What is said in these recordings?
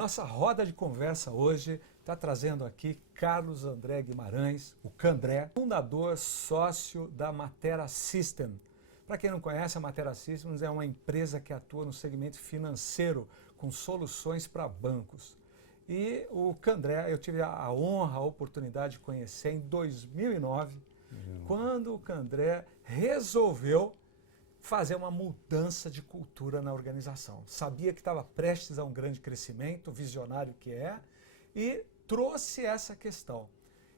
nossa roda de conversa hoje está trazendo aqui Carlos André Guimarães, o Candré, fundador, sócio da Matera System. Para quem não conhece, a Matera Systems é uma empresa que atua no segmento financeiro com soluções para bancos. E o Candré, eu tive a honra, a oportunidade de conhecer em 2009, quando o Candré resolveu fazer uma mudança de cultura na organização. Sabia que estava prestes a um grande crescimento, visionário que é, e trouxe essa questão.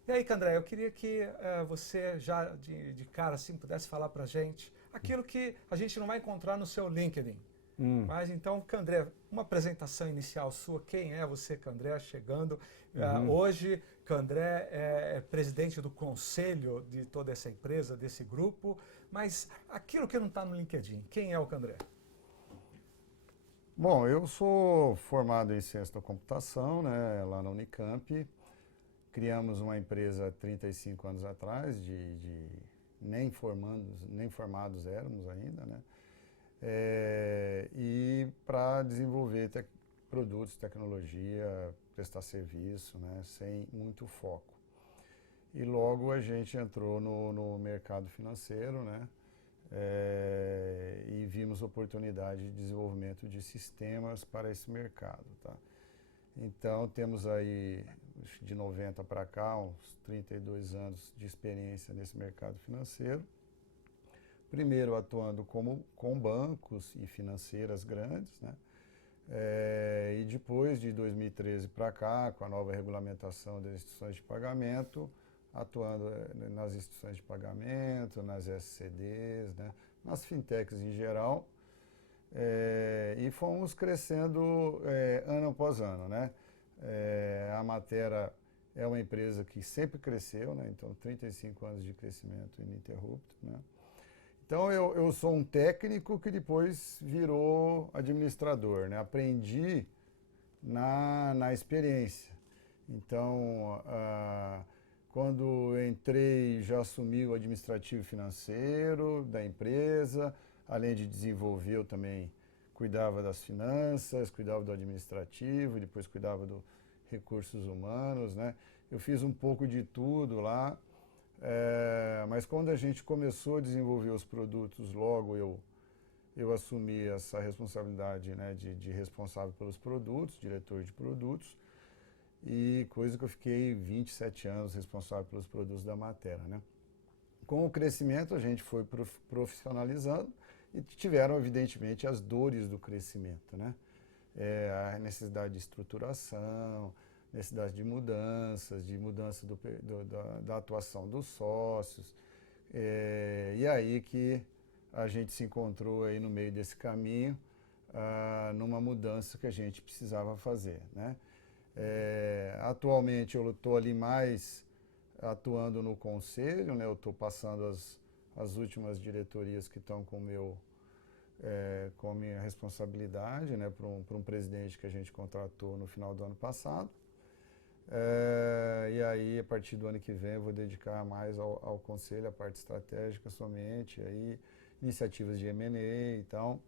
E aí, Candré, eu queria que você já de cara assim pudesse falar para a gente aquilo que a gente não vai encontrar no seu LinkedIn. Mas então, Candré, uma apresentação inicial sua, quem é você, Candré, chegando? Hoje, Candré é presidente do conselho de toda essa empresa, desse grupo, mas aquilo que não está no LinkedIn, quem é o Candré? Bom, eu sou formado em ciência da computação, né, lá na Unicamp. Criamos uma empresa há 35 anos atrás, nem formados éramos ainda, né? E para desenvolver produtos, tecnologia, prestar serviço, né, sem muito foco. E logo a gente entrou no mercado financeiro, né, e vimos oportunidade de desenvolvimento de sistemas para esse mercado, tá? Então temos aí, de 90 para cá, uns 32 anos de experiência nesse mercado financeiro. Primeiro atuando com bancos e financeiras grandes, né? E depois de 2013 para cá, com a nova regulamentação das instituições de pagamento, atuando nas instituições de pagamento, nas SCDs, né? Nas fintechs em geral, e fomos crescendo ano após ano, né? A Matera é uma empresa que sempre cresceu, né? Então 35 anos de crescimento ininterrupto, né? Então eu sou um técnico que depois virou administrador, né? Aprendi na experiência. Então, quando eu entrei, já assumi o administrativo financeiro da empresa, além de desenvolver, eu também cuidava das finanças, cuidava do administrativo, depois cuidava dos recursos humanos, né? Eu fiz um pouco de tudo lá. Mas quando a gente começou a desenvolver os produtos, logo eu assumi essa responsabilidade, né, de responsável pelos produtos, diretor de produtos, e coisa que eu fiquei 27 anos responsável pelos produtos da Matera, né? Com o crescimento a gente foi profissionalizando e tiveram evidentemente as dores do crescimento, né? A necessidade de estruturação, necessidade de mudanças, da atuação dos sócios. E aí que a gente se encontrou aí no meio desse caminho, numa mudança que a gente precisava fazer, né? Atualmente eu estou ali mais atuando no conselho, né? Eu estou passando as últimas diretorias que estão com a minha responsabilidade, né? Para um presidente que a gente contratou no final do ano passado. E aí, a partir do ano que vem, eu vou dedicar mais ao conselho, a parte estratégica somente, aí, iniciativas de M&A, então,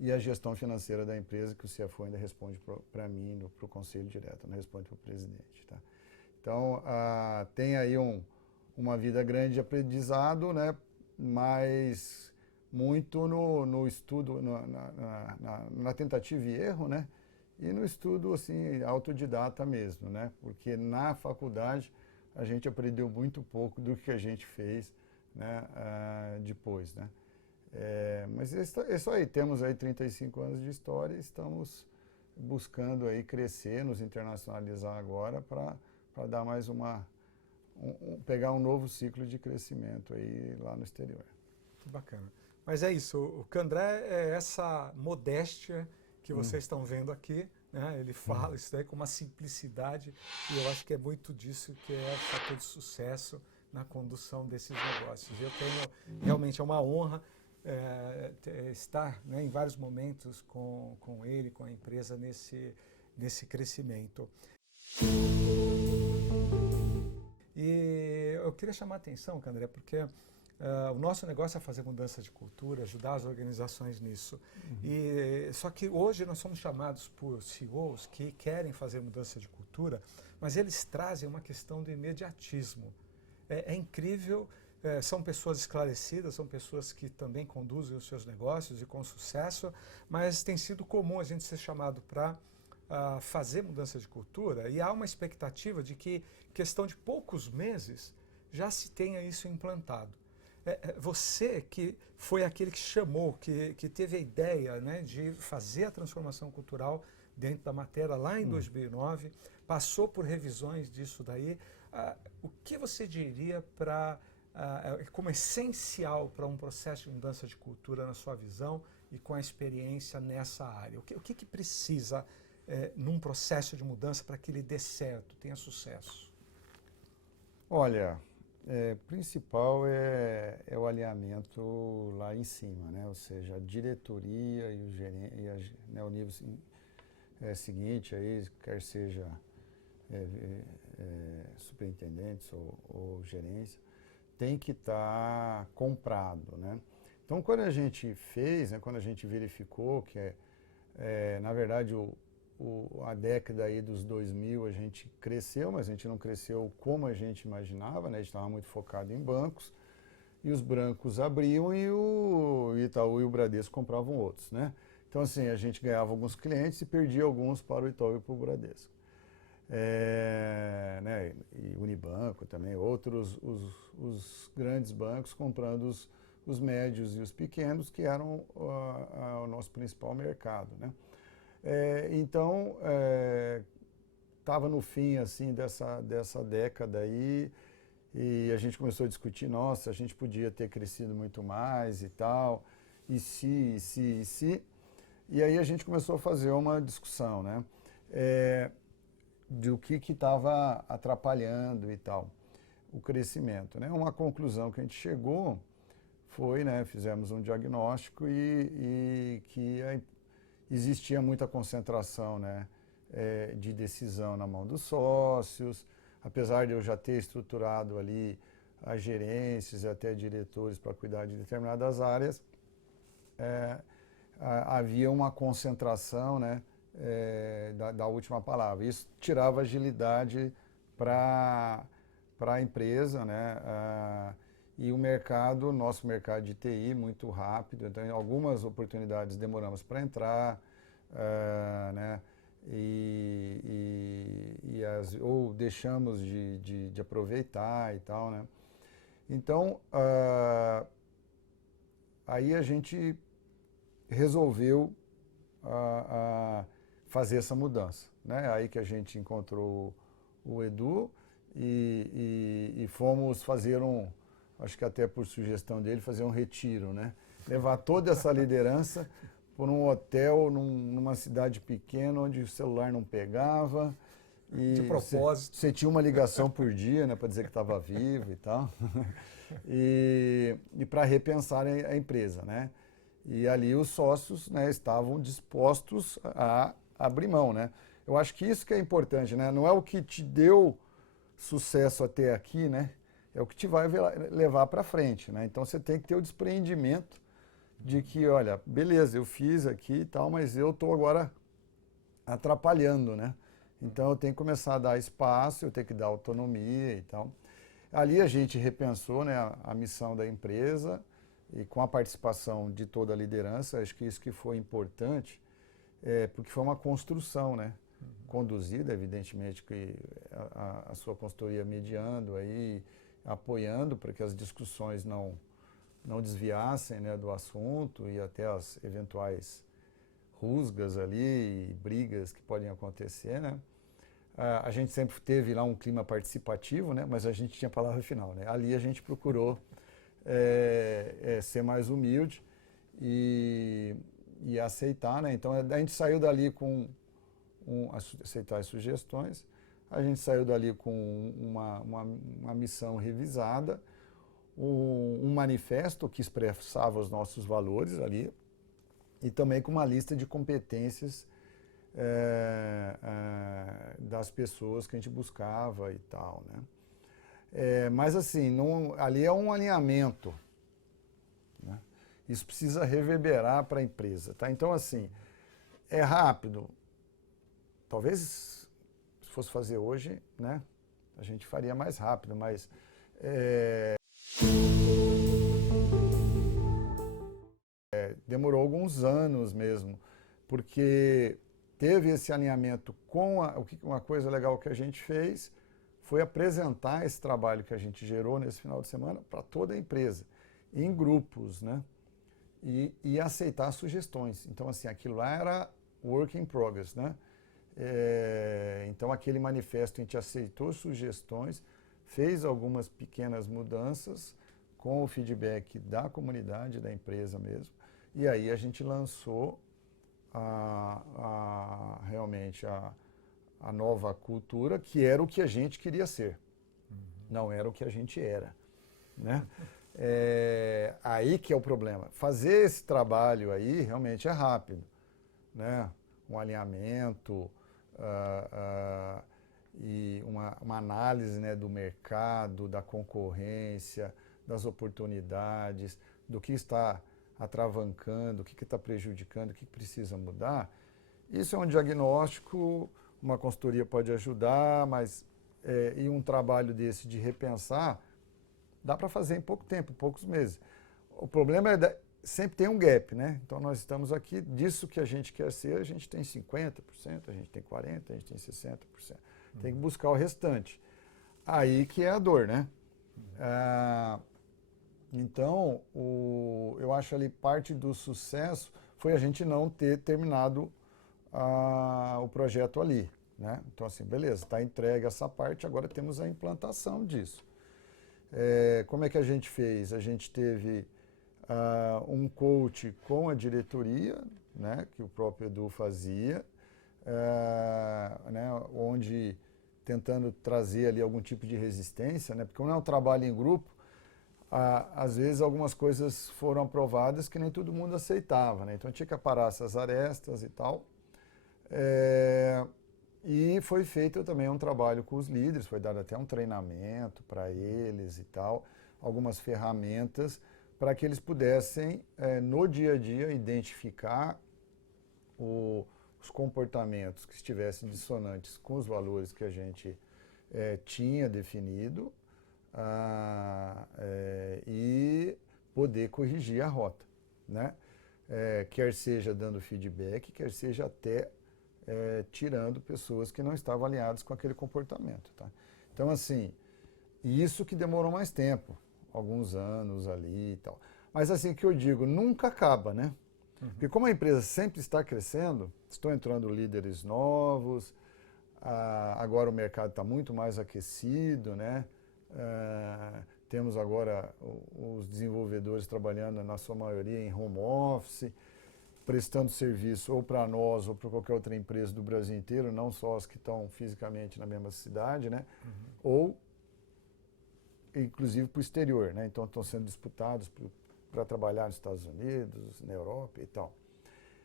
e a gestão financeira da empresa, que o CFO ainda responde para mim, para o conselho direto, não responde para o presidente, tá? Então, tem aí uma vida grande de aprendizado, né? Mas muito no estudo, na tentativa e erro, né? E no estudo, assim, autodidata mesmo, né? Porque na faculdade a gente aprendeu muito pouco do que a gente fez, né, depois, né? Mas é isso aí, temos aí 35 anos de história e estamos buscando aí crescer, nos internacionalizar agora para dar mais pegar um novo ciclo de crescimento aí lá no exterior. Que bacana. Mas é isso, o Candré é essa modéstia que vocês estão vendo aqui, né? Ele fala isso daí com uma simplicidade e eu acho que é muito disso que é o fator de sucesso na condução desses negócios. Eu tenho realmente uma honra estar, né, em vários momentos com ele, com a empresa nesse crescimento. E eu queria chamar a atenção, Candré, porque O nosso negócio é fazer mudança de cultura, ajudar as organizações nisso. Só que hoje nós somos chamados por CEOs que querem fazer mudança de cultura, mas eles trazem uma questão do imediatismo. É incrível, são pessoas esclarecidas, são pessoas que também conduzem os seus negócios e com sucesso, mas tem sido comum a gente ser chamado para fazer mudança de cultura e há uma expectativa de que, em questão de poucos meses, já se tenha isso implantado. Você que foi aquele que chamou, que teve a ideia, né, de fazer a transformação cultural dentro da matéria lá em 2009, passou por revisões disso daí. O que você diria como essencial para um processo de mudança de cultura na sua visão e com a experiência nessa área? O que precisa num processo de mudança para que ele dê certo, tenha sucesso? Olha, principal é o alinhamento lá em cima, né? Ou seja, a diretoria e o gerente, né, o nível seguinte aí, quer seja superintendentes ou gerência, tem que estar comprado, né? Então, quando a gente fez, né, quando a gente verificou que na verdade a década aí dos 2000 a gente cresceu, mas a gente não cresceu como a gente imaginava, né? A gente estava muito focado em bancos e os bancos abriam e o Itaú e o Bradesco compravam outros, né? Então, assim, a gente ganhava alguns clientes e perdia alguns para o Itaú e para o Bradesco. Né? E Unibanco também, outros, os grandes bancos comprando os médios e os pequenos, que eram o nosso principal mercado, né? Então, estava no fim assim dessa década aí e a gente começou a discutir, nossa, a gente podia ter crescido muito mais e tal, e se. E aí a gente começou a fazer uma discussão, né? De o que estava atrapalhando e tal, o crescimento, né? Uma conclusão que a gente chegou foi, né, fizemos um diagnóstico e que existia muita concentração, né, de decisão na mão dos sócios, apesar de eu já ter estruturado ali as gerências e até diretores para cuidar de determinadas áreas, havia uma concentração, né, da última palavra. Isso tirava agilidade para a empresa, né, e o mercado, nosso mercado de TI, muito rápido, então em algumas oportunidades demoramos para entrar, né, ou deixamos de aproveitar e tal, né. Então, aí a gente resolveu fazer essa mudança, né? Aí que a gente encontrou o Edu e fomos fazer acho que até por sugestão dele, fazer um retiro, né? Levar toda essa liderança por um hotel numa cidade pequena onde o celular não pegava. E de propósito. Você tinha uma ligação por dia, né, para dizer que estava vivo e tal. E para repensar a empresa, né? E ali os sócios, né, estavam dispostos a abrir mão, né? Eu acho que isso que é importante, né? Não é o que te deu sucesso até aqui, né? É o que te vai levar para frente, né? Então você tem que ter o despreendimento de que, olha, beleza, eu fiz aqui e tal, mas eu estou agora atrapalhando, né? Então eu tenho que começar a dar espaço, eu tenho que dar autonomia e tal. Ali a gente repensou, né, a missão da empresa e com a participação de toda a liderança, acho que isso que foi importante, porque foi uma construção, né? Conduzida, evidentemente, que a sua consultoria mediando aí, apoiando para que as discussões não desviassem, né, do assunto e até as eventuais rusgas ali e brigas que podem acontecer, né? A gente sempre teve lá um clima participativo, né, mas a gente tinha a palavra final, né? Ali a gente procurou ser mais humilde e aceitar, né? Então a gente saiu dali com aceitar as sugestões, a gente saiu dali com uma missão revisada, um manifesto que expressava os nossos valores ali e também com uma lista de competências das pessoas que a gente buscava e tal, né? Mas assim, ali é um alinhamento, né? Isso precisa reverberar para a empresa, tá? Então, assim, é rápido. Talvez, se fosse fazer hoje, né, a gente faria mais rápido, mas demorou alguns anos mesmo, porque teve esse alinhamento com uma coisa legal que a gente fez foi apresentar esse trabalho que a gente gerou nesse final de semana para toda a empresa, em grupos, né? E aceitar sugestões. Então, assim, aquilo lá era work in progress, né? Então, aquele manifesto a gente aceitou sugestões, fez algumas pequenas mudanças com o feedback da comunidade, da empresa mesmo, e aí a gente lançou realmente a nova cultura, que era o que a gente queria ser, não era o que a gente era, né? Aí que é o problema. Fazer esse trabalho aí realmente é rápido, né? Um alinhamento e uma análise, né, do mercado, da concorrência, das oportunidades, do que está atravancando, o que está prejudicando, o que precisa mudar. Isso é um diagnóstico, uma consultoria pode ajudar, mas e um trabalho desse de repensar, dá para fazer em pouco tempo, poucos meses. O problema é sempre tem um gap, né? Então nós estamos aqui, disso que a gente quer ser, a gente tem 50%, a gente tem 40%, a gente tem 60%. Tem que buscar o restante. Aí que é a dor, né? Então, eu acho ali parte do sucesso foi a gente não ter terminado o projeto ali, né? Então, assim, beleza, está entregue essa parte, agora temos a implantação disso. Como é que a gente fez? A gente teve um coach com a diretoria, né, que o próprio Edu fazia, né, onde tentando trazer ali algum tipo de resistência, né, porque como é um trabalho em grupo, às vezes algumas coisas foram aprovadas que nem todo mundo aceitava, né, então tinha que aparar essas arestas e tal. E foi feito também um trabalho com os líderes, foi dado até um treinamento para eles e tal, algumas ferramentas para que eles pudessem, no dia a dia, identificar os comportamentos que estivessem dissonantes com os valores que a gente tinha definido e poder corrigir a rota, né? Quer seja dando feedback, quer seja até tirando pessoas que não estavam alinhadas com aquele comportamento, tá? Então, assim, isso que demorou mais tempo, alguns anos ali e tal. Mas, assim, que eu digo, nunca acaba, né? Porque como a empresa sempre está crescendo, estão entrando líderes novos, agora o mercado está muito mais aquecido, né? Temos agora os desenvolvedores trabalhando, na sua maioria, em home office, prestando serviço ou para nós ou para qualquer outra empresa do Brasil inteiro, não só as que estão fisicamente na mesma cidade, né? Ou, inclusive, para o exterior, né? Então, estão sendo disputados para trabalhar nos Estados Unidos, na Europa e tal.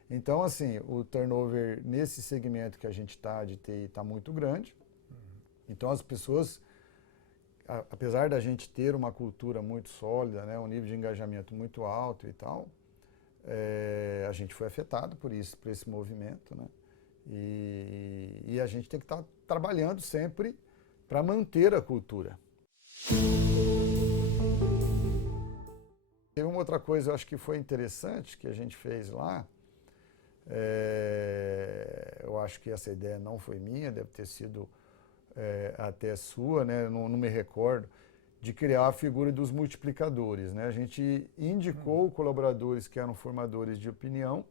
Então, assim, o turnover nesse segmento que a gente está de TI está muito grande. Então, as pessoas, apesar da gente ter uma cultura muito sólida, né, um nível de engajamento muito alto e tal, a gente foi afetado por isso, por esse movimento, né? E a gente tem que estar trabalhando sempre para manter a cultura. Teve uma outra coisa, eu acho que foi interessante, que a gente fez lá. Eu acho que essa ideia não foi minha, deve ter sido até sua, né? Não me recordo, de criar a figura dos multiplicadores, né? A gente indicou colaboradores que eram formadores de opinião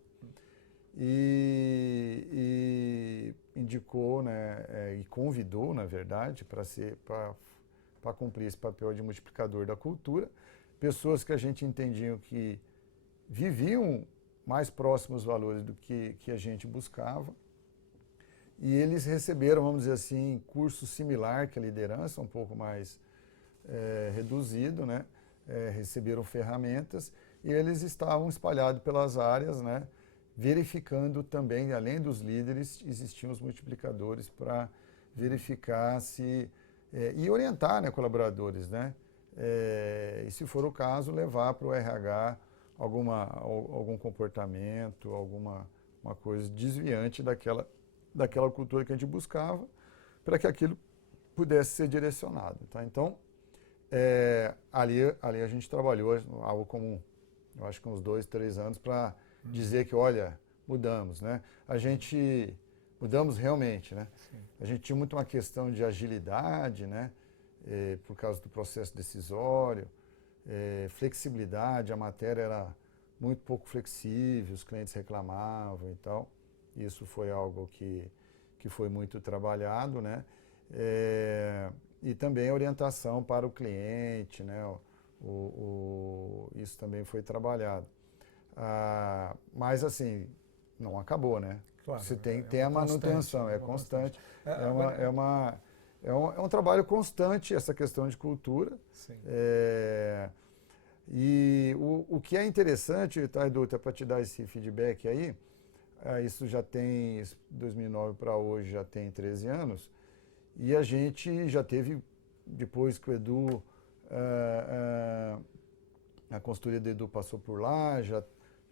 e indicou, né, e convidou, na verdade, para cumprir esse papel de multiplicador da cultura, pessoas que a gente entendia que viviam mais próximos valores do que a gente buscava, e eles receberam, vamos dizer assim, curso similar que a liderança, um pouco mais reduzido, né? Receberam ferramentas e eles estavam espalhados pelas áreas, né? Verificando também, além dos líderes, existiam os multiplicadores para verificar se e orientar, né, colaboradores, né? E se for o caso, levar para o RH algum comportamento, uma coisa desviante daquela cultura que a gente buscava, para que aquilo pudesse ser direcionado. Tá? Então, ali a gente trabalhou algo como, eu acho que uns 2, 3 anos, para dizer que, olha, mudamos, né? Mudamos realmente, né? Sim. A gente tinha muito uma questão de agilidade, né? Por causa do processo decisório, flexibilidade, a matéria era muito pouco flexível, os clientes reclamavam e tal. Isso foi algo que foi muito trabalhado, né? E também a orientação para o cliente, né? Isso também foi trabalhado. Mas assim, não acabou, né? Claro, você tem que ter a manutenção, é constante. É um trabalho constante essa questão de cultura. Sim. E o que é interessante, tá, Edu, para te dar esse feedback aí, isso já tem, 2009 para hoje já tem 13 anos, e a gente já teve, depois que o Edu, a consultoria do Edu passou por lá,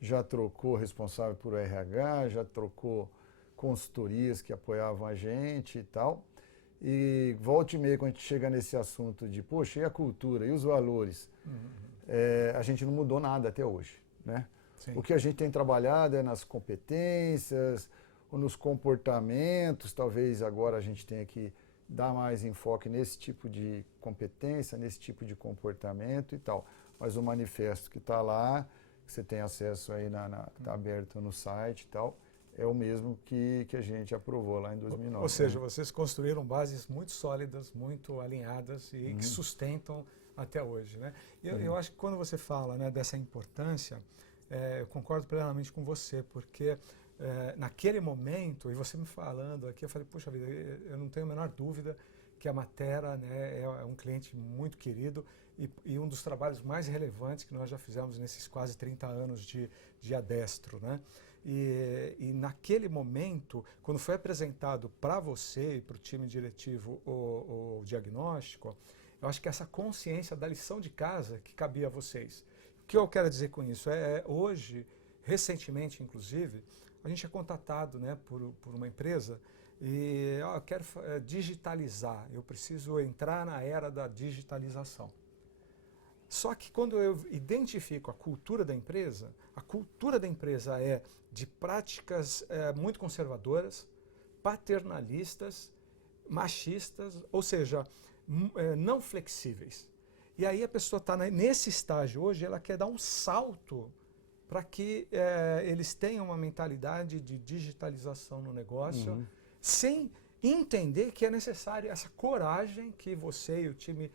já trocou responsável por RH, já trocou consultorias que apoiavam a gente e tal. E volta e meia, quando a gente chega nesse assunto de, poxa, e a cultura, e os valores? A gente não mudou nada até hoje, né? Sim. O que a gente tem trabalhado é nas competências, ou nos comportamentos, talvez agora a gente tenha que dar mais enfoque nesse tipo de competência, nesse tipo de comportamento e tal. Mas o manifesto que está lá, que você tem acesso aí, está aberto no site e tal, é o mesmo que a gente aprovou lá em 2009. Ou seja, vocês construíram bases muito sólidas, muito alinhadas e que sustentam até hoje, né? Eu acho que quando você fala, né, dessa importância, eu concordo plenamente com você, porque naquele momento, e você me falando aqui, eu falei, puxa vida, eu não tenho a menor dúvida que a Matera, né, é um cliente muito querido e um dos trabalhos mais relevantes que nós já fizemos nesses quase 30 anos de Adestro, né? E naquele momento, quando foi apresentado para você e para o time diretivo o diagnóstico, eu acho que essa consciência da lição de casa que cabia a vocês. O que eu quero dizer com isso? Hoje, recentemente inclusive, a gente é contatado, né, por uma empresa e eu quero digitalizar, eu preciso entrar na era da digitalização. Só que quando eu identifico a cultura da empresa é de práticas muito conservadoras, paternalistas, machistas, ou seja, não flexíveis. E aí a pessoa está nesse estágio hoje, ela quer dar um salto para que eles tenham uma mentalidade de digitalização no negócio, sem entender que é necessário essa coragem que você e o time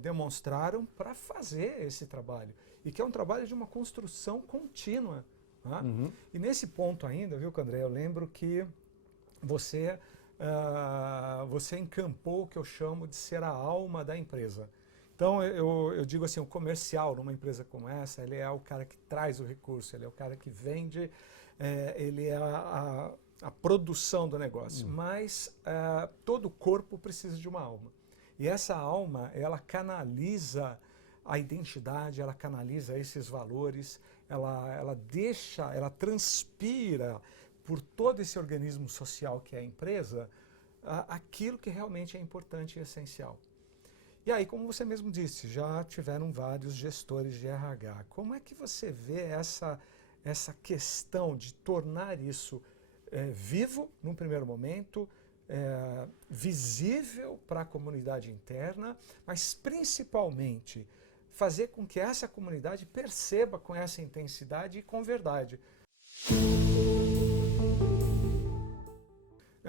demonstraram para fazer esse trabalho. E que é um trabalho de uma construção contínua. Né? E nesse ponto ainda, viu, Candré, eu lembro que você encampou o que eu chamo de ser a alma da empresa. Então, eu digo assim, o comercial numa empresa como essa, ele é o cara que traz o recurso, ele é o cara que vende, ele é a produção do negócio. Mas todo corpo precisa de uma alma. E essa alma, ela canaliza a identidade, ela canaliza esses valores, ela transpira por todo esse organismo social que é a empresa, aquilo que realmente é importante e essencial. E aí, como você mesmo disse, já tiveram vários gestores de RH. Como é que você vê essa questão de tornar isso vivo, num primeiro momento, visível para a comunidade interna, mas principalmente fazer com que essa comunidade perceba com essa intensidade e com verdade?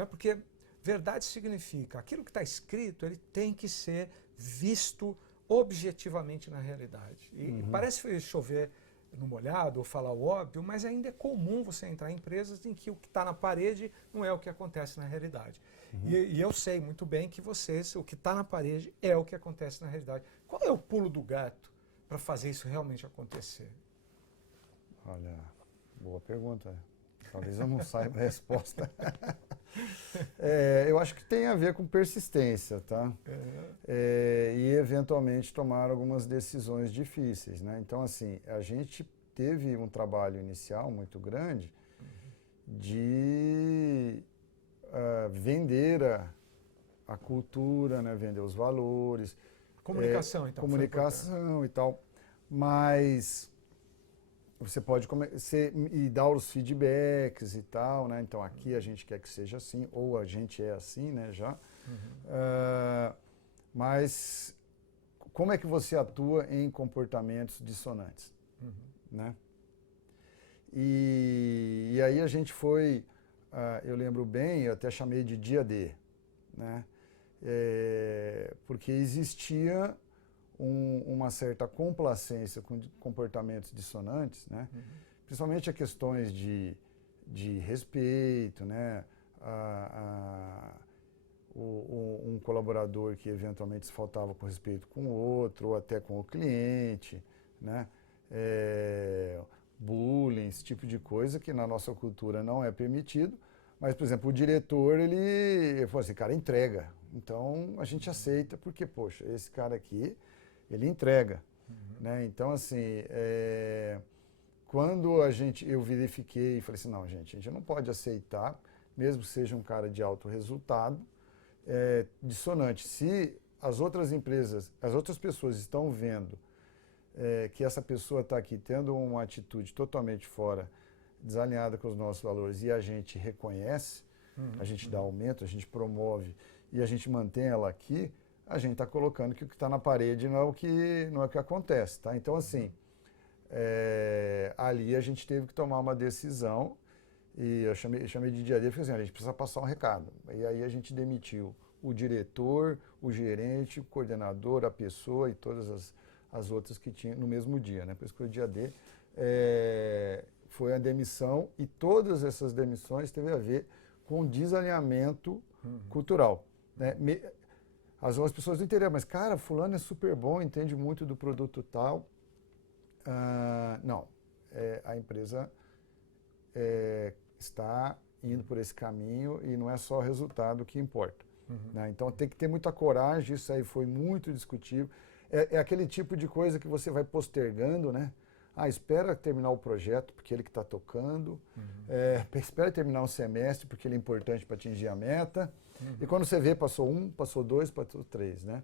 Porque verdade significa aquilo que está escrito, ele tem que ser visto objetivamente na realidade. E parece chover no molhado ou falar o óbvio, mas ainda é comum você entrar em empresas em que o que está na parede não é o que acontece na realidade. E eu sei muito bem que o que está na parede é o que acontece na realidade. Qual é o pulo do gato para fazer isso realmente acontecer? Olha, boa pergunta. Talvez eu não saiba a resposta. Eu acho que tem a ver com persistência, tá? E eventualmente tomar algumas decisões difíceis, né? Então, assim, a gente teve um trabalho inicial muito grande de vender a cultura, né, vender os valores. Comunicação, então. Comunicação e tal. Mas você pode e dar os feedbacks e tal, né? Então aqui a gente quer que seja assim, ou a gente é assim, né, já. Mas como é que você atua em comportamentos dissonantes, né? E aí a gente foi, eu lembro bem, eu até chamei de dia D, né? Porque existia uma certa complacência com comportamentos dissonantes, né? Principalmente a questões de respeito, né? Um colaborador que eventualmente se faltava com respeito com o outro, ou até com o cliente, né? Bullying, esse tipo de coisa que na nossa cultura não é permitido. Mas, por exemplo, o diretor, ele falou assim, cara, entrega. Então, a gente aceita porque, poxa, esse cara aqui, ele entrega. Né? Então, assim, quando eu verifiquei e falei assim, não, gente, a gente não pode aceitar, mesmo que seja um cara de alto resultado, dissonante. Se as outras empresas, as outras pessoas estão vendo que essa pessoa está aqui tendo uma atitude totalmente fora, desalinhada com os nossos valores, e a gente reconhece, a gente dá aumento, a gente promove e a gente mantém ela aqui, a gente está colocando que o que está na parede não é o que acontece, tá? Então, assim, ali a gente teve que tomar uma decisão e eu chamei de dia D e falei assim, a gente precisa passar um recado. E aí a gente demitiu o diretor, o gerente, o coordenador, a pessoa e todas as outras que tinham no mesmo dia, né? Por isso que o dia D foi a demissão e todas essas demissões teve a ver com desalinhamento cultural, né? As pessoas não entenderam, mas cara, fulano é super bom, entende muito do produto tal. Não, a empresa está indo por esse caminho e não é só o resultado que importa. Né? Então tem que ter muita coragem, isso aí foi muito discutível. É aquele tipo de coisa que você vai postergando, né? Espera terminar o projeto, porque ele que está tocando. Espera terminar um semestre, porque ele é importante para atingir a meta. E quando você vê, passou 1, passou 2, passou 3, né?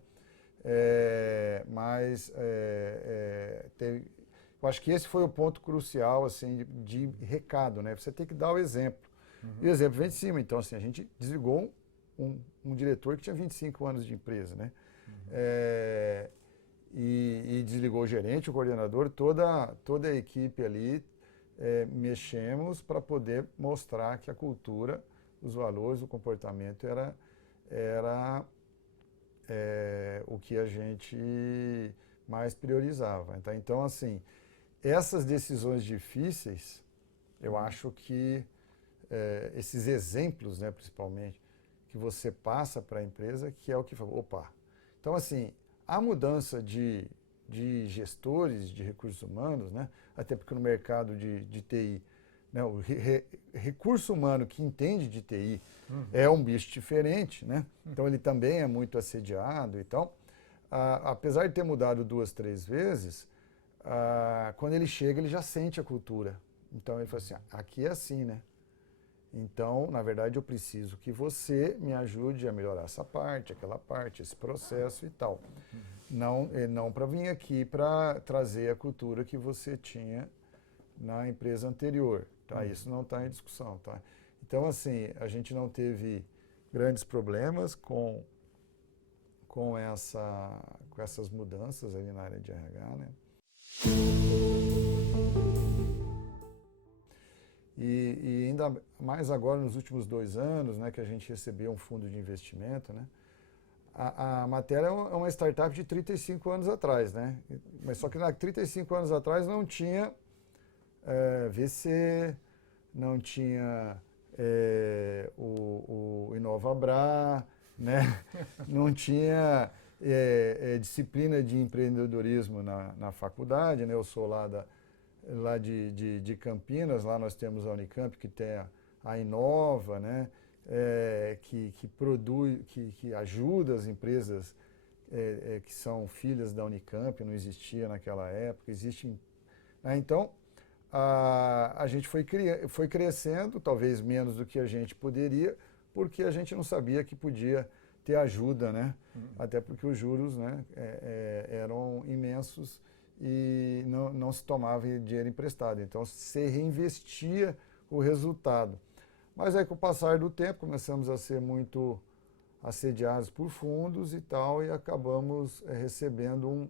Eu acho que esse foi o ponto crucial, assim, de recado, né? Você tem que dar o exemplo. E o exemplo vem de cima. Então, assim, a gente desligou um diretor que tinha 25 anos de empresa, né? E desligou o gerente, o coordenador, toda a equipe ali, mexemos para poder mostrar que a cultura, os valores, o comportamento era o que a gente mais priorizava. Tá? Então, assim, essas decisões difíceis, eu acho que esses exemplos, né, principalmente, que você passa para a empresa, que é o que fala, opa. Então, assim, a mudança de gestores de recursos humanos, né? Até porque no mercado de TI, né? O recurso humano que entende de TI é um bicho diferente, né? Então ele também é muito assediado e tal. Apesar de ter mudado 2, 3 vezes, quando ele chega ele já sente a cultura. Então ele fala assim, aqui é assim, né? Então, na verdade, eu preciso que você me ajude a melhorar essa parte, aquela parte, esse processo e tal. Não para vir aqui para trazer a cultura que você tinha na empresa anterior. Tá? Isso não está em discussão. Tá? Então, assim, a gente não teve grandes problemas com essas mudanças ali na área de RH, né? E ainda mais agora nos últimos 2 anos, né, que a gente recebeu um fundo de investimento, né? A Matera é uma startup de 35 anos atrás, né? Mas só que 35 anos atrás não tinha VC, não tinha o InovaBra, né? Não tinha disciplina de empreendedorismo na faculdade, né? Eu sou lá de Campinas, lá nós temos a Unicamp, que tem a Inova, né? Que produz, que ajuda as empresas que são filhas da Unicamp, não existia naquela época, existem. Né? Então, a gente foi crescendo, talvez menos do que a gente poderia, porque a gente não sabia que podia ter ajuda, né? Até porque os juros, né, eram imensos e não se tomava dinheiro emprestado. Então, se reinvestia o resultado. Mas aí, com o passar do tempo, começamos a ser muito assediados por fundos e tal, e acabamos recebendo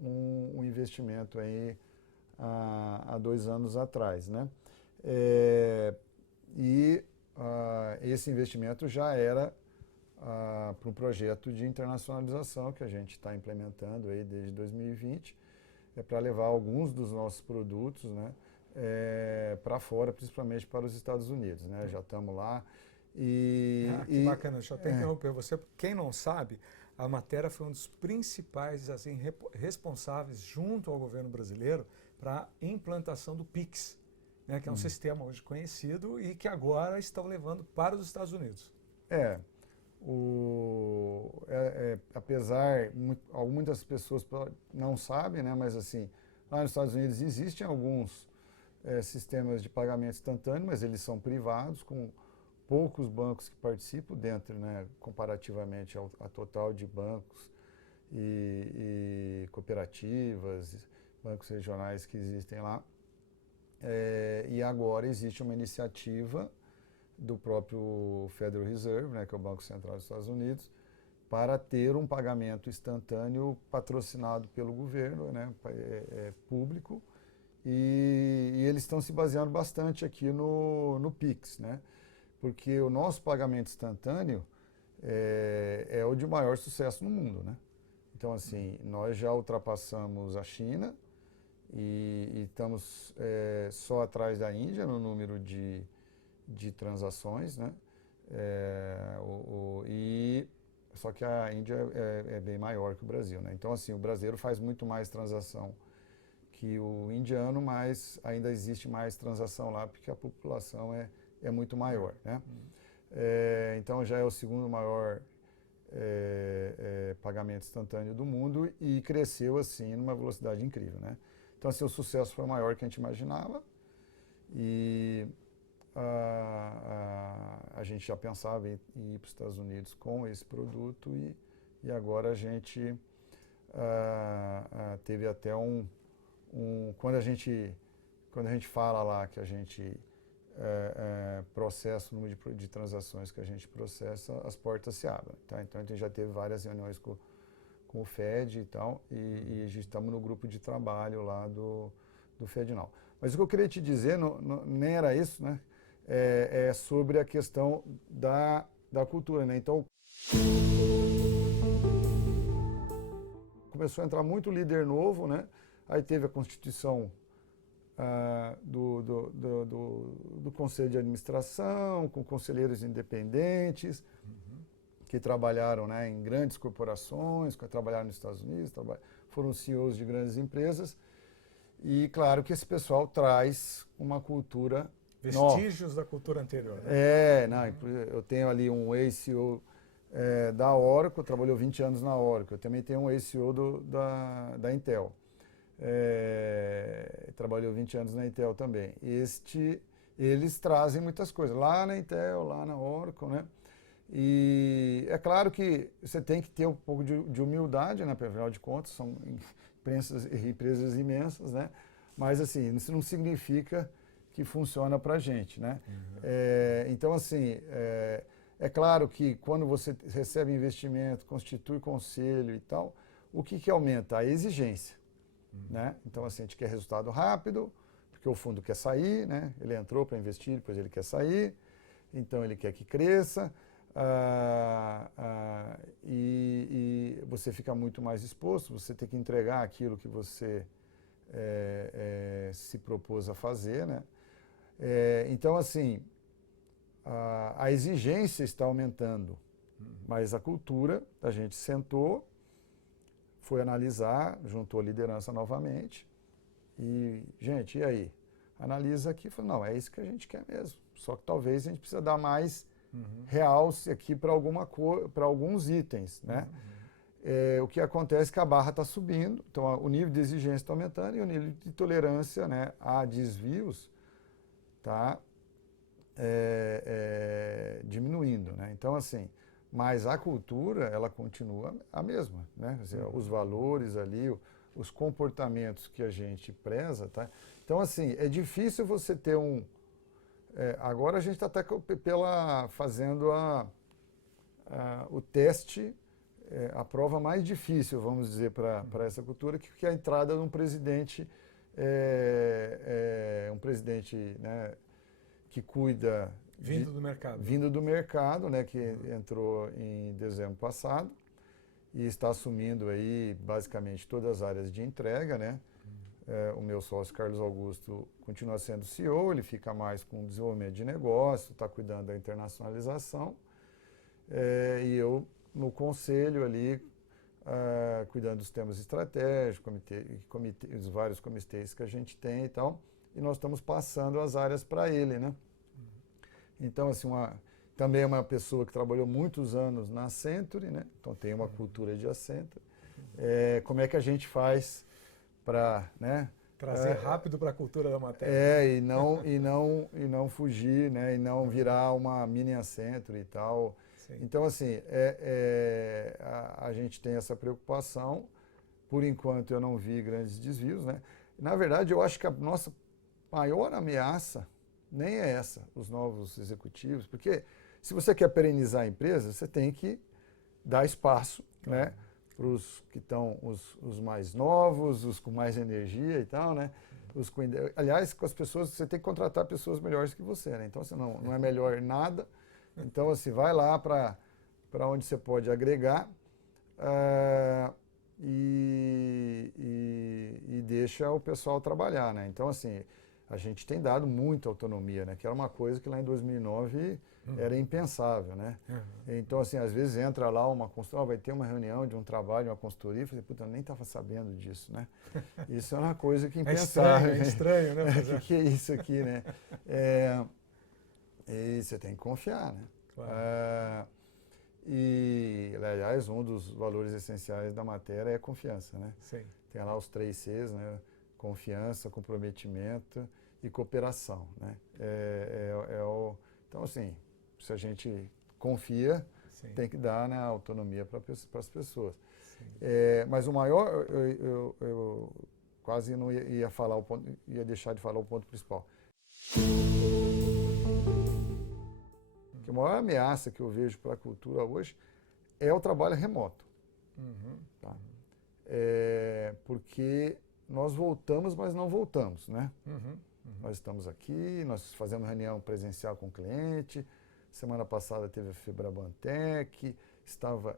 um investimento aí há 2 anos atrás, né? Esse investimento já era para um projeto de internacionalização que a gente está implementando aí desde 2020, para levar alguns dos nossos produtos, né, para fora, principalmente para os Estados Unidos, né? Já estamos lá. Que bacana, deixa eu até interromper você, porque quem não sabe, a Matera foi um dos principais assim, responsáveis junto ao governo brasileiro para a implantação do PIX, né, que é um sistema hoje conhecido e que agora estão levando para os Estados Unidos. Apesar, muitas pessoas não sabem, né, mas assim, lá nos Estados Unidos existem alguns sistemas de pagamento instantâneo, mas eles são privados, com poucos bancos que participam dentro, né, comparativamente a total de bancos e cooperativas, bancos regionais que existem lá. E agora existe uma iniciativa do próprio Federal Reserve, né, que é o Banco Central dos Estados Unidos, para ter um pagamento instantâneo patrocinado pelo governo, né, público, e eles estão se baseando bastante aqui no PIX, né, porque o nosso pagamento instantâneo é o de maior sucesso no mundo, né? Então, assim, nós já ultrapassamos a China e estamos só atrás da Índia no número de transações, né? Só que a Índia é bem maior que o Brasil, né? Então, assim, o brasileiro faz muito mais transação que o indiano, mas ainda existe mais transação lá porque a população é muito maior, né? Então, já é o segundo maior pagamento instantâneo do mundo e cresceu, assim, numa velocidade incrível, né? Então, assim, o sucesso foi maior que a gente imaginava e a gente já pensava em ir para os Estados Unidos com esse produto e agora a gente teve até quando a gente fala lá que a gente processa o número de transações que a gente processa, as portas se abrem, tá? Então a gente já teve várias reuniões com o FED e tal, e a gente estamos no grupo de trabalho lá do FedNow. Mas o que eu queria te dizer, nem era isso, né? É sobre a questão da cultura, né? Então, começou a entrar muito líder novo, né? Aí teve a constituição do Conselho de Administração, com conselheiros independentes, que trabalharam, né, em grandes corporações, que trabalharam nos Estados Unidos, foram CEOs de grandes empresas. E claro que esse pessoal traz uma cultura vestígios nova. Da cultura anterior. Né? Eu tenho ali um ex-CEO da Oracle, trabalhou 20 anos na Oracle. Eu também tenho um ex-CEO da Intel. Trabalhou 20 anos na Intel também. Eles trazem muitas coisas, lá na Intel, lá na Oracle, né? E é claro que você tem que ter um pouco de humildade, né? Afinal de contas, são empresas imensas, né? Mas, assim, isso não significa que funciona para a gente, né? Então, assim, é claro que quando você recebe investimento, constitui conselho e tal, o que aumenta? A exigência. Né? Então, assim, a gente quer resultado rápido, porque o fundo quer sair, né? Ele entrou para investir, depois ele quer sair, então ele quer que cresça, e você fica muito mais exposto, você tem que entregar aquilo que você se propôs a fazer, né? Então, assim, a exigência está aumentando, mas a cultura, a gente sentou, foi analisar, juntou a liderança novamente e, gente, e aí? Analisa aqui e falou, não, é isso que a gente quer mesmo. Só que talvez a gente precisa dar mais realce aqui para alguns itens, né? o que acontece é que a barra está subindo, então o nível de exigência está aumentando e o nível de tolerância, né, a desvios está diminuindo, né? Então, assim, mas a cultura, ela continua a mesma, né? Quer dizer, os valores ali, os comportamentos que a gente preza, tá? Então, assim, é difícil você ter agora a gente está até fazendo o teste, a prova mais difícil, vamos dizer, para essa cultura, que é a entrada de um presidente, né, que cuida... Vindo do mercado. Vindo do mercado, né, que entrou em dezembro passado e está assumindo aí basicamente todas as áreas de entrega, né? O meu sócio Carlos Augusto continua sendo CEO, ele fica mais com desenvolvimento de negócio, está cuidando da internacionalização, e eu no conselho ali, cuidando dos temas estratégicos, os vários comitês que a gente tem e tal, e nós estamos passando as áreas para ele, né? Então, assim, também é uma pessoa que trabalhou muitos anos na Accenture, né? Então tem uma cultura de Accenture. Como é que a gente faz para, né, trazer rápido para a cultura da matéria? E não fugir, né? E não virar uma mini Accenture e tal. Sim. Então, assim, a gente tem essa preocupação. Por enquanto, eu não vi grandes desvios, né? Na verdade, eu acho que a nossa maior ameaça nem é essa, os novos executivos, porque se você quer perenizar a empresa, você tem que dar espaço, né, para os que estão os mais novos, os com mais energia e tal, né? Aliás, com as pessoas, você tem que contratar pessoas melhores que você, né? Então você não é melhor em nada. Então, assim, vai lá para onde você pode agregar e deixa o pessoal trabalhar, né? Então, assim, a gente tem dado muita autonomia, né? Que era uma coisa que lá em 2009 era impensável, né? Então, assim, às vezes entra lá uma consultoria, vai ter uma reunião de um trabalho, uma consultoria, e fala, puta, eu nem estava sabendo disso, né? Isso é uma coisa que impensável. É estranho, né? O que é isso aqui, né? E você tem que confiar, né? Claro. E, aliás, um dos valores essenciais da matéria é a confiança, né? Sim. Tem lá os 3 Cs, né? Confiança, comprometimento e cooperação, né? Então, assim, se a gente confia, sim, tem que dar, né, autonomia para as pessoas. Mas o maior, eu quase não ia falar ia deixar de falar o ponto principal. Que a maior ameaça que eu vejo para a cultura hoje é o trabalho remoto. Tá? Porque nós voltamos, mas não voltamos, né? Nós estamos aqui, nós fazemos reunião presencial com o cliente. Semana passada teve a Febrabantec, estava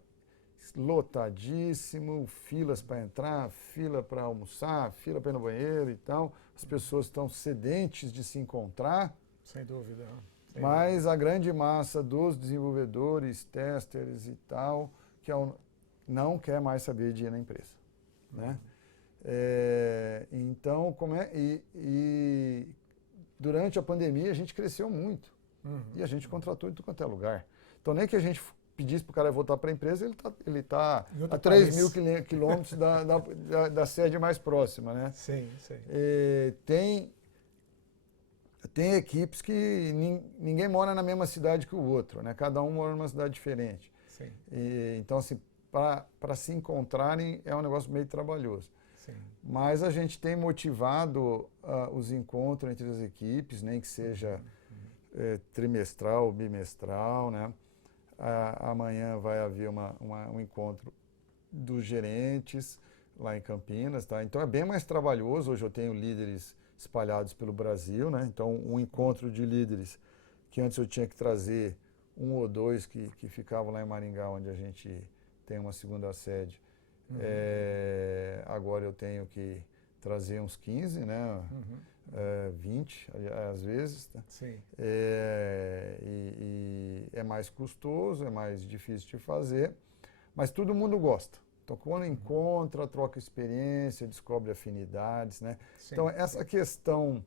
lotadíssimo, filas para entrar, fila para almoçar, fila para ir no banheiro e tal. As pessoas estão sedentes de se encontrar. Sem dúvida. Mas a grande massa dos desenvolvedores, testers e tal, não quer mais saber de ir na empresa, né? Então, e durante a pandemia a gente cresceu muito e a gente contratou em tudo quanto é lugar. Então, nem que a gente pedisse para o cara voltar para a empresa, ele está a 3.000 quilômetros da sede mais próxima, né? Sim, sim. Tem equipes que ninguém mora na mesma cidade que o outro, né? Cada um mora numa cidade diferente. Sim. Então, assim, para se encontrarem é um negócio meio trabalhoso. Sim. Mas a gente tem motivado os encontros entre as equipes, nem que seja trimestral ou bimestral, né? Amanhã vai haver um encontro dos gerentes lá em Campinas, tá? Então é bem mais trabalhoso. Hoje eu tenho líderes espalhados pelo Brasil, né? Então um encontro de líderes que antes eu tinha que trazer 1 ou 2 que ficavam lá em Maringá, onde a gente tem uma segunda sede. Agora eu tenho que trazer uns 15, né? 20 às vezes. Tá? Sim. E é mais custoso, é mais difícil de fazer, mas todo mundo gosta. Então, quando encontra, troca experiência, descobre afinidades, né? Sim. Então, essa questão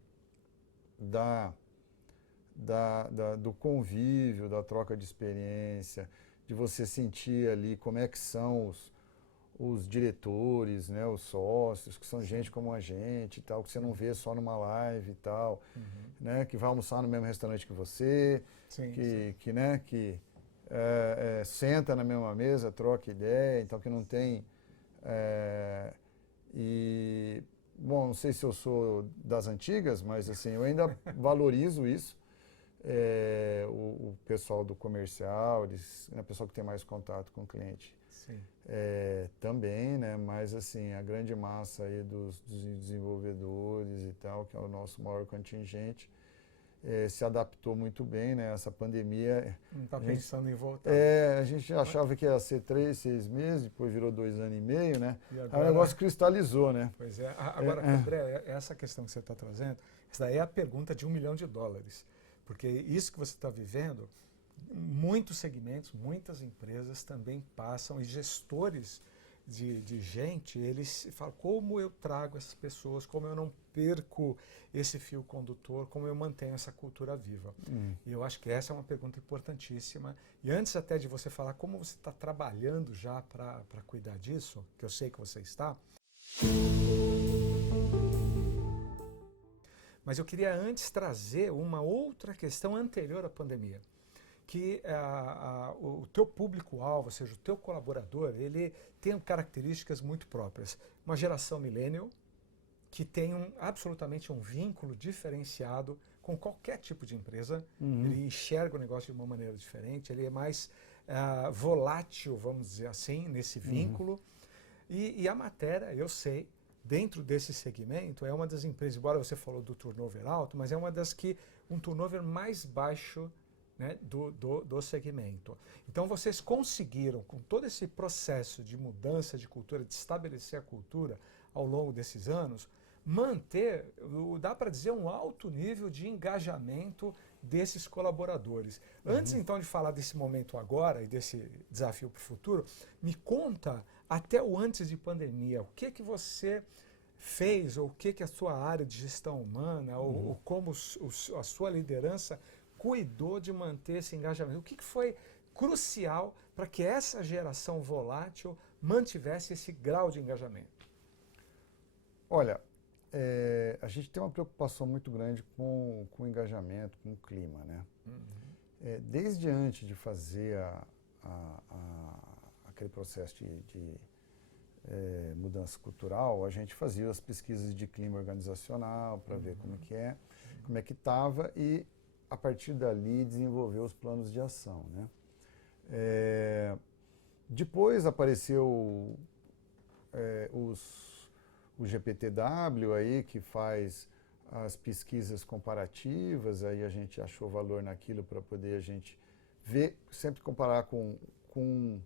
do convívio, da troca de experiência, de você sentir ali como é que são os diretores, né, os sócios, que são gente como a gente e tal, que você não vê só numa live e tal, né, que vai almoçar no mesmo restaurante que você, que senta na mesma mesa, troca ideia, então que não tem... bom, não sei se eu sou das antigas, mas assim, eu ainda valorizo isso. O pessoal do comercial, o pessoal que tem mais contato com o cliente. Também, né? Mas assim, a grande massa aí dos desenvolvedores e tal, que é o nosso maior contingente, se adaptou muito bem, né? Essa pandemia... Não está pensando em voltar. A gente achava que ia ser 3, 6 meses, depois virou 2 anos e meio, né? Agora, aí o negócio cristalizou, né? Pois é. Agora, André, essa questão que você está trazendo, essa daí é a pergunta de $1 milhão. Porque isso que você está vivendo, muitos segmentos, muitas empresas também passam, e gestores de gente, eles falam como eu trago essas pessoas, como eu não perco esse fio condutor, como eu mantenho essa cultura viva. E eu acho que essa é uma pergunta importantíssima. E antes até de você falar como você está trabalhando já para cuidar disso, que eu sei que você está, mas eu queria antes trazer uma outra questão anterior à pandemia, que o teu público-alvo, ou seja, o teu colaborador, ele tem características muito próprias. Uma geração millennial, que tem absolutamente um vínculo diferenciado com qualquer tipo de empresa. Ele enxerga o negócio de uma maneira diferente, ele é mais volátil, vamos dizer assim, nesse vínculo. E a Matera, eu sei, dentro desse segmento, é uma das empresas, embora você falou do turnover alto, mas é uma das que um turnover mais baixo, né, do segmento. Então vocês conseguiram, com todo esse processo de mudança de cultura, de estabelecer a cultura ao longo desses anos, manter, dá para dizer, um alto nível de engajamento desses colaboradores. Antes então de falar desse momento agora e desse desafio para o futuro, me conta até o antes de pandemia, o que você fez, ou o que a sua área de gestão humana, ou como a sua liderança cuidou de manter esse engajamento. O que foi crucial para que essa geração volátil mantivesse esse grau de engajamento? Olha, a gente tem uma preocupação muito grande com o engajamento, com o clima, né? Desde antes de fazer aquele processo de mudança cultural, a gente fazia as pesquisas de clima organizacional para ver como é que estava, e a partir dali desenvolver os planos de ação, né? Depois apareceu o GPTW aí, que faz as pesquisas comparativas, aí a gente achou valor naquilo para poder a gente ver, sempre comparar com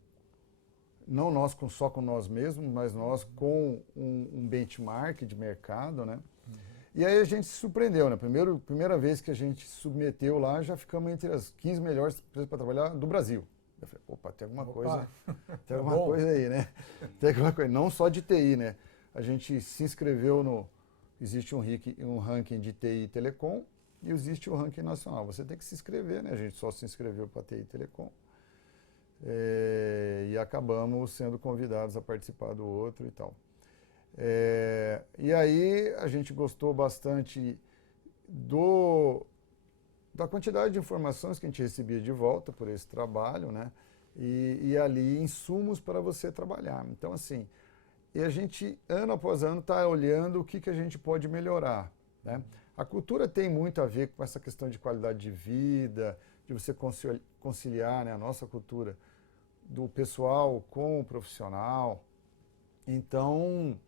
não nós só com nós mesmos, mas nós com um benchmark de mercado, né? E aí a gente se surpreendeu, né? Primeira vez que a gente se submeteu lá, já ficamos entre as 15 melhores empresas para trabalhar do Brasil. Eu falei, opa, tem alguma coisa aí, né? Tem alguma coisa, não só de TI, né? A gente se inscreveu existe um ranking de TI e Telecom, e existe o ranking nacional. Você tem que se inscrever, né? A gente só se inscreveu para TI e Telecom. E acabamos sendo convidados a participar do outro e tal. E aí a gente gostou bastante da quantidade de informações que a gente recebia de volta por esse trabalho, né? E ali insumos para você trabalhar. Então, assim, e a gente, ano após ano, está olhando o que a gente pode melhorar, né? A cultura tem muito a ver com essa questão de qualidade de vida, de você conciliar, né, a nossa cultura do pessoal com o profissional. Então,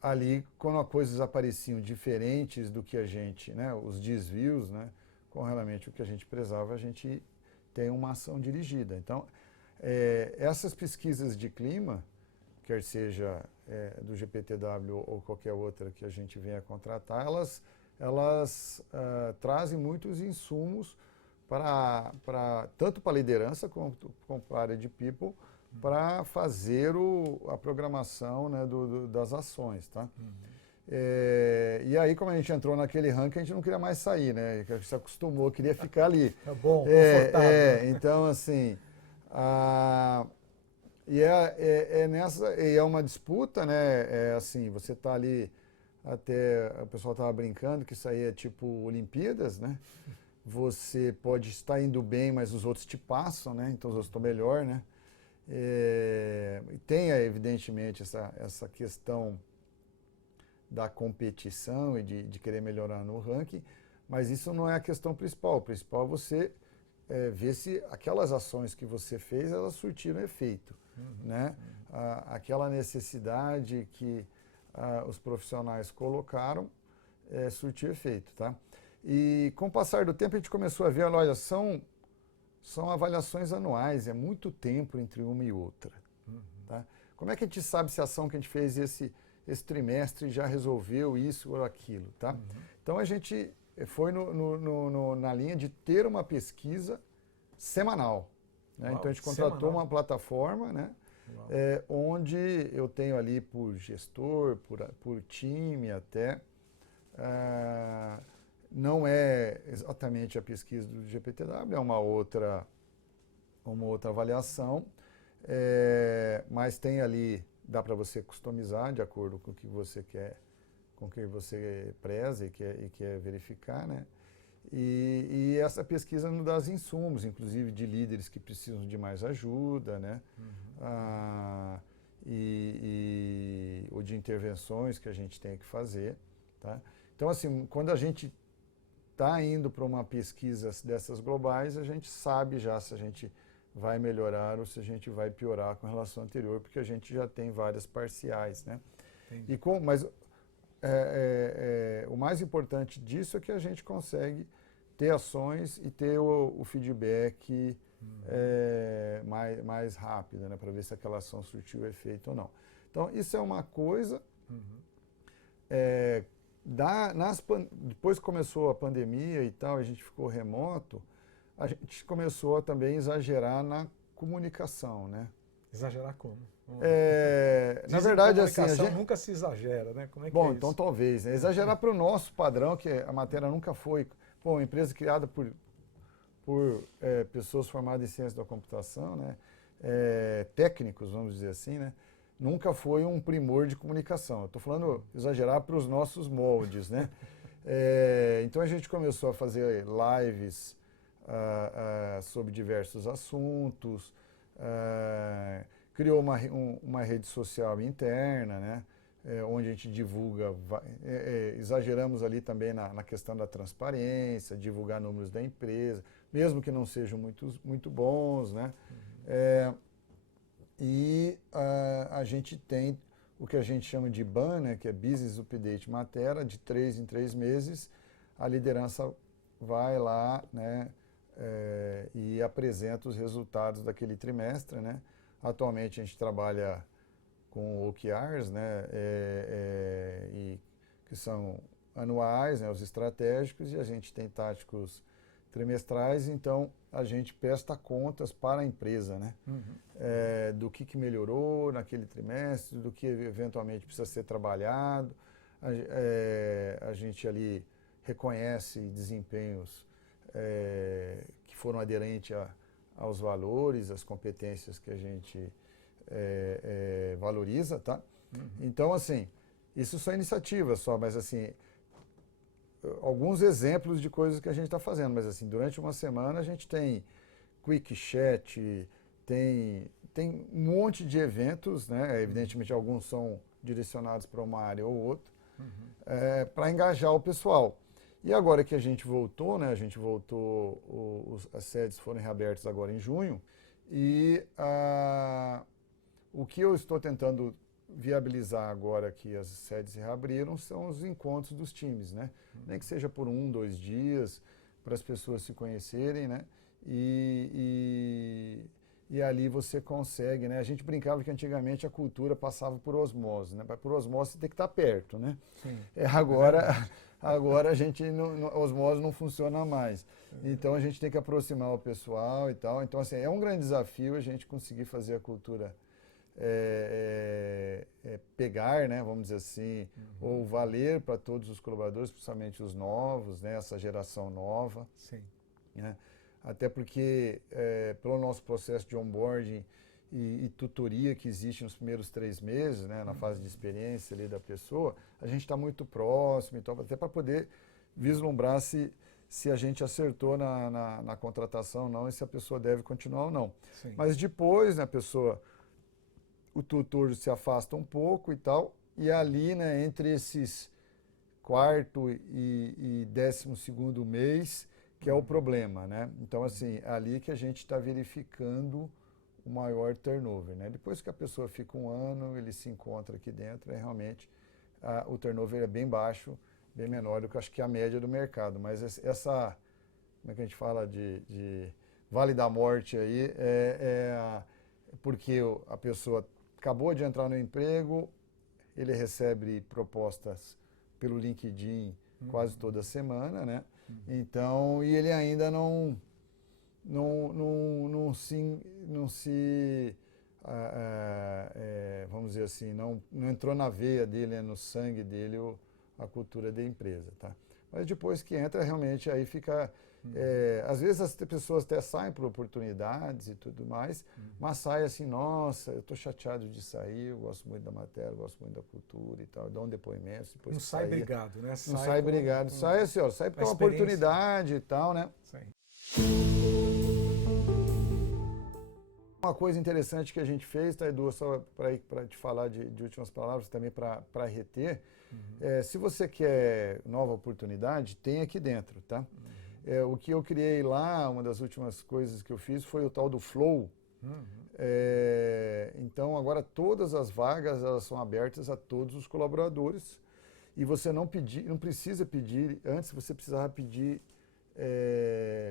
ali, quando as coisas apareciam diferentes do que a gente, né, os desvios, né, com realmente o que a gente prezava, a gente tem uma ação dirigida. Então, essas pesquisas de clima, quer seja do GPTW ou qualquer outra que a gente venha contratar, elas trazem muitos insumos tanto para a liderança quanto para a área de people, para fazer a programação, né, das ações, tá? E aí, como a gente entrou naquele ranking, a gente não queria mais sair, né? A gente se acostumou, queria ficar ali. É bom, confortável. Então, assim, E é uma disputa, né? É assim, você está ali, até o pessoal estava brincando que isso aí é tipo Olimpíadas, né? Você pode estar indo bem, mas os outros te passam, né? Então os outros estão melhor, né? Tem, evidentemente, essa questão da competição e de querer melhorar no ranking, mas isso não é a questão principal. O principal é você ver se aquelas ações que você fez, elas surtiram efeito, né? Aquela necessidade que os profissionais colocaram surtiu efeito, tá? E com o passar do tempo a gente começou a ver, olha, são avaliações anuais, é muito tempo entre uma e outra, tá? Como é que a gente sabe se a ação que a gente fez esse trimestre já resolveu isso ou aquilo, tá? Então a gente foi na linha de ter uma pesquisa semanal, né? Então a gente contratou uma plataforma, né? Onde eu tenho ali por gestor, por time até, não é exatamente a pesquisa do GPTW, é uma outra avaliação, mas tem ali, dá para você customizar de acordo com o que você quer, com o que você preza e quer verificar, né? E essa pesquisa nos dá insumos, inclusive de líderes que precisam de mais ajuda, né? Ou de intervenções que a gente tem que fazer, tá? Então, assim, quando a gente está indo para uma pesquisa dessas globais, a gente sabe já se a gente vai melhorar ou se a gente vai piorar com relação à anterior, porque a gente já tem várias parciais, né? Mas o mais importante disso é que a gente consegue ter ações e ter o feedback mais rápido, né? Para ver se aquela ação surtiu efeito ou não. Então, isso é uma coisa. Depois que começou a pandemia e tal, a gente ficou remoto, a gente começou a também exagerar na comunicação, né? Exagerar como? Na verdade, assim, a gente nunca se exagera, né? Como é que bom, é isso? então talvez, né? Exagerar para o nosso padrão, que a matéria nunca foi. Bom, uma empresa criada por pessoas formadas em ciência da computação, né? Técnicos, vamos dizer assim, né? Nunca foi um primor de comunicação. Eu estou falando exagerar para os nossos moldes, né? Então a gente começou a fazer lives sobre diversos assuntos, criou uma rede social interna, né? Onde a gente divulga, exageramos ali também na questão da transparência, divulgar números da empresa, mesmo que não sejam muito bons, né? A gente tem o que a gente chama de BAN, né, que é Business Update Matera, de 3 em 3 meses, a liderança vai lá, né, e apresenta os resultados daquele trimestre, né? Atualmente a gente trabalha com OKRs, né, que são anuais, né, os estratégicos, e a gente tem táticos trimestrais, então a gente presta contas para a empresa, né? Do que melhorou naquele trimestre, do que eventualmente precisa ser trabalhado. A gente ali reconhece desempenhos que foram aderentes aos valores, às competências que a gente valoriza, tá? Então, assim, isso são iniciativas só, mas assim, alguns exemplos de coisas que a gente está fazendo, mas assim, durante uma semana a gente tem quick chat, tem um monte de eventos, né? Evidentemente alguns são direcionados para uma área ou outra, para engajar o pessoal. E agora que a gente voltou, né? As sedes foram reabertas agora em junho, e o que eu estou tentando viabilizar agora que as sedes se reabriram são os encontros dos times, né? Nem que seja por 1, 2 dias, para as pessoas se conhecerem, né? E ali você consegue, né? A gente brincava que antigamente a cultura passava por osmose, né? Por osmose você tem que estar perto, né? Sim. Agora a gente a osmose não funciona mais. Então a gente tem que aproximar o pessoal e tal. Então, assim, é um grande desafio a gente conseguir fazer a cultura pegar, né, vamos dizer assim, ou valer para todos os colaboradores, principalmente os novos, né, essa geração nova. Sim. Né? Até porque, pelo nosso processo de onboarding e tutoria que existe nos primeiros 3 meses, né, na fase de experiência ali da pessoa, a gente está muito próximo, então, até para poder vislumbrar se a gente acertou na contratação ou não e se a pessoa deve continuar ou não. Sim. Mas depois, né, o tutor se afasta um pouco e tal, e ali, né, entre esses 4º e 12º mês, que é o problema, né? Então, assim, é ali que a gente está verificando o maior turnover, né? Depois que a pessoa fica 1 ano, ele se encontra aqui dentro, realmente o turnover é bem baixo, bem menor do que acho que é a média do mercado. Mas essa, como é que a gente fala de vale da morte aí, porque a pessoa acabou de entrar no emprego, ele recebe propostas pelo LinkedIn quase toda semana, né? Então, e ele ainda não se vamos dizer assim, não entrou na veia dele, no sangue dele a cultura da empresa, tá? Mas depois que entra, realmente aí fica... às vezes as pessoas até saem por oportunidades e tudo mais, mas saem assim, nossa, eu estou chateado de sair, eu gosto muito da matéria, eu gosto muito da cultura e tal, dá um depoimento. Depois não sai brigado, né? Não sai brigado, sai assim, ó, sai porque é uma oportunidade e tal, né? Sim. Uma coisa interessante que a gente fez, tá, Edu, só para te falar de últimas palavras, também para reter, se você quer nova oportunidade, tem aqui dentro, tá? O que eu criei lá, uma das últimas coisas que eu fiz foi o tal do Flow. Então, agora todas as vagas elas são abertas a todos os colaboradores e você não precisa pedir, antes você precisava pedir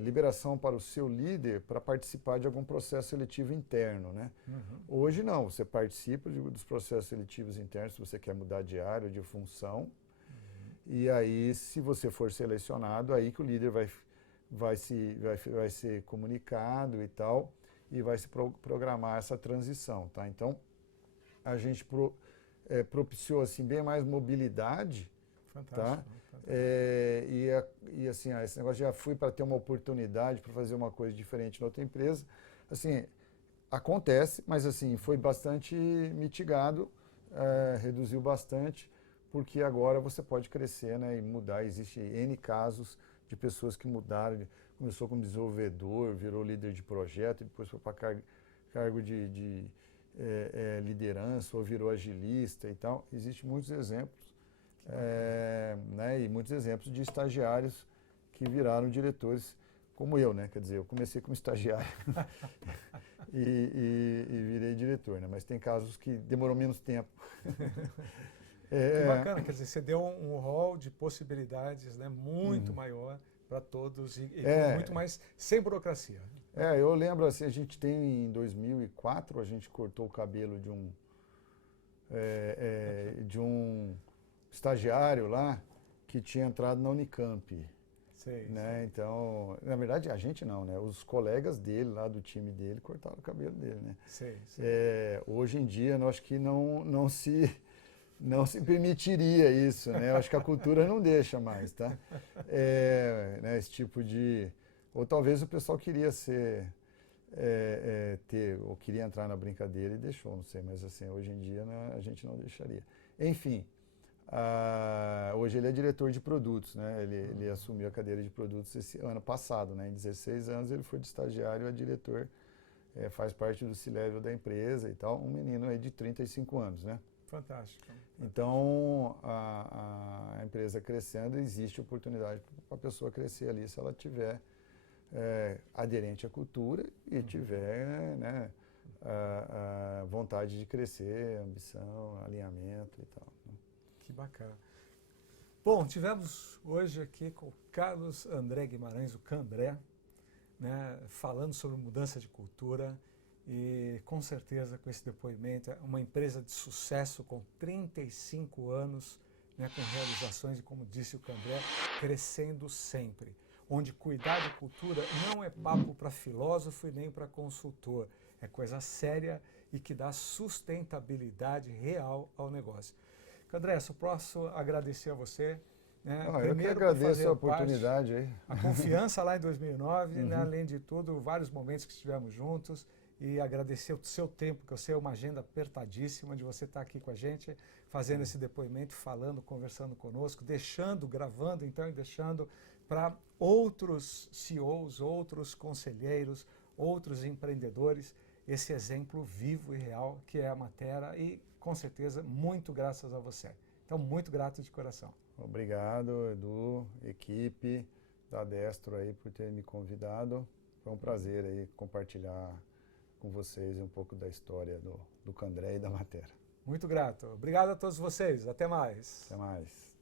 liberação para o seu líder para participar de algum processo seletivo interno, né? Hoje não, você participa dos processos seletivos internos se você quer mudar de área, de função, e aí se você for selecionado, aí que o líder vai ser comunicado e tal, e vai se programar essa transição, tá? Então, a gente propiciou assim, bem mais mobilidade. Fantástico. Tá? E assim, esse negócio já fui para ter uma oportunidade para fazer uma coisa diferente na outra empresa. Assim, acontece, mas assim, foi bastante mitigado, reduziu bastante, porque agora você pode crescer, né, e mudar. Existe N casos de pessoas que mudaram, começou como desenvolvedor, virou líder de projeto, depois foi para cargo de liderança, ou virou agilista e tal. Existem muitos exemplos. Né, e muitos exemplos de estagiários que viraram diretores, como eu, né? Quer dizer, eu comecei como estagiário e virei diretor, né? Mas tem casos que demorou menos tempo. Que bacana, quer dizer, você deu um rol de possibilidades, né, muito maior para todos e muito mais sem burocracia. Eu lembro, assim, a gente tem em 2004, a gente cortou o cabelo de um estagiário lá que tinha entrado na Unicamp. Sei, né? Então, na verdade, a gente não, né? Os colegas dele, lá do time dele, cortaram o cabelo dele, né? Sei. Hoje em dia, eu acho que não se permitiria isso, né? Eu acho que a cultura não deixa mais, tá? Né, esse tipo de... Ou talvez o pessoal queria ou queria entrar na brincadeira e deixou, não sei, mas assim, hoje em dia, né, a gente não deixaria. Enfim, hoje ele é diretor de produtos, né? Ele assumiu a cadeira de produtos esse ano passado, né? Em 16 anos ele foi de estagiário a diretor, faz parte do C-Level da empresa e tal, um menino aí de 35 anos, né? Fantástico. Então, a empresa crescendo, existe oportunidade para a pessoa crescer ali se ela tiver aderente à cultura e tiver, né, vontade de crescer, ambição, alinhamento e tal. Né? Que bacana. Bom, tivemos hoje aqui com o Carlos André Guimarães, o Candré, né, falando sobre mudança de cultura. E com certeza com esse depoimento, é uma empresa de sucesso com 35 anos, né, com realizações e, como disse o Candré, crescendo sempre. Onde cuidar de cultura não é papo para filósofo e nem para consultor, é coisa séria e que dá sustentabilidade real ao negócio. Candré, só posso agradecer a você. Né, eu que agradeço a oportunidade aí. A confiança lá em 2009, né, além de tudo, vários momentos que estivemos juntos. e agradecer o seu tempo, que eu sei é uma agenda apertadíssima de você estar aqui com a gente, fazendo esse depoimento, falando, conversando conosco, deixando, gravando então e deixando para outros CEOs, outros conselheiros, outros empreendedores, esse exemplo vivo e real que é a Matera e, com certeza, muito graças a você. Então, muito grato de coração. Obrigado, Edu, equipe da Destro aí por ter me convidado. Foi um prazer aí compartilhar com vocês um pouco da história do Candré e da Matera. Muito grato. Obrigado a todos vocês. Até mais. Até mais.